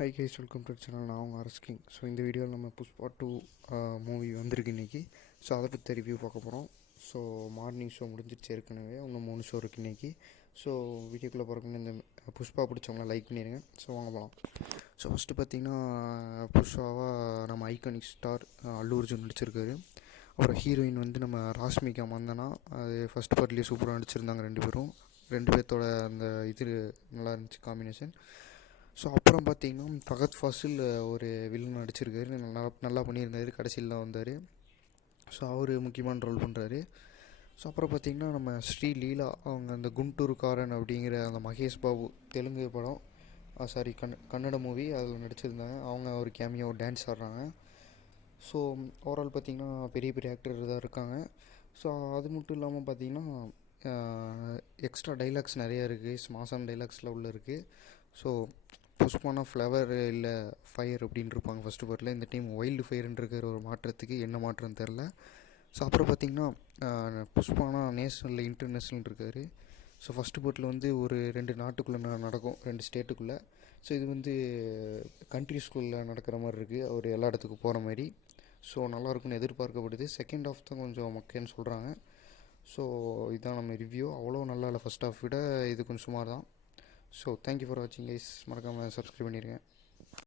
Hi guys, welcome to channel. நான் உங்கள் அரஸ்கிங். So இந்த வீடியோவில் நம்ம புஷ்பா 2 மூவி வந்திருக்கு இன்றைக்கி. ஸோ அதை பற்றி ரிவ்யூ பார்க்க போகிறோம். ஸோ மார்னிங் ஷோ முடிஞ்சிருச்சு ஏற்கனவே, இன்னும் 3 ஷோ இருக்குது இன்றைக்கி. ஸோ வீடியோக்குள்ளே போகிறதுக்கு இந்த புஷ்பா பிடிச்சவங்கள லைக் பண்ணிடுங்க. ஸோ வாங்க போகலாம். ஸோ ஃபஸ்ட்டு பார்த்திங்கன்னா புஷ்பாவாக நம்ம ஐகானிக் ஸ்டார் அல்லு அர்ஜுன் நடிச்சிருக்காரு. அப்புறம் ஹீரோயின் வந்து நம்ம ராஷ்மிகா மந்தனா. அது ஃபஸ்ட் பார்ட்லேயே சூப்பராக நடிச்சிருந்தாங்க ரெண்டு பேர்த்தோட அந்த இது நல்லா இருந்துச்சு காம்பினேஷன். ஸோ அப்புறம் பார்த்திங்கன்னா ஃபகத் ஃபாசில் ஒரு வில்லன் நடிச்சிருக்காரு, நல்லா பண்ணியிருந்தார், கடைசியில் தான் வந்தார். ஸோ அவர் முக்கியமான ரோல் பண்ணுறாரு. ஸோ அப்புறம் பார்த்திங்கன்னா நம்ம ஸ்ரீலீலா, அவங்க அந்த குண்டூர்காரன் அப்படிங்கிற அந்த மகேஷ் பாபு தெலுங்கு படம், கன்னட மூவி, அதில் நடிச்சிருந்தாங்க. அவங்க ஒரு கேமியோ டான்ஸ் ஆடுறாங்க. ஸோ ஓவரால் பார்த்திங்கன்னா பெரிய பெரிய ஆக்டர் தான் இருக்காங்க. ஸோ அது மட்டும் இல்லாமல் பார்த்திங்கன்னா எக்ஸ்ட்ரா டைலாக்ஸ் நிறையா இருக்குது, மாசான டைலாக்ஸில் உள்ள இருக்குது. ஸோ புஷ்பானா ஃப்ளவர் இல்லை ஃபயர் அப்படின்னு இருப்பாங்க ஃபஸ்ட்டு பார்ட்டில். இந்த டைம் வைல்டு ஃபயர்ன்னு இருக்கிற ஒரு மாற்றத்துக்கு என்ன மாற்றம் தெரில. ஸோ அப்புறம் பார்த்திங்கன்னா புஷ்பானா நேஷ்னலில் இன்டர்நேஷ்னல் இருக்கார். ஸோ ஃபஸ்ட்டு பார்ட்டில் வந்து ஒரு 2 நாட்டுக்குள்ளே நடக்கும், 2 ஸ்டேட்டுக்குள்ளே. ஸோ இது வந்து கண்ட்ரிஸ்குள்ளே நடக்கிற மாதிரி இருக்குது, அவர் எல்லா இடத்துக்கு போகிற மாதிரி. ஸோ நல்லாயிருக்குன்னு எதிர்பார்க்கப்படுது. செகண்ட் ஹாஃப் தான் கொஞ்சம் மக்கேன்னு சொல்கிறாங்க. ஸோ இதுதான் நம்ம ரிவ்யூ. அவ்வளோ நல்லா இல்லை ஃபஸ்ட் ஹாஃப் விட, இது கொஞ்சம் சுமார் தான். ஸோ தேங்க்யூ ஃபார் வாட்சிங் கைஸ். மறக்காமல் சப்ஸ்கிரைப் பண்ணிடுங்க.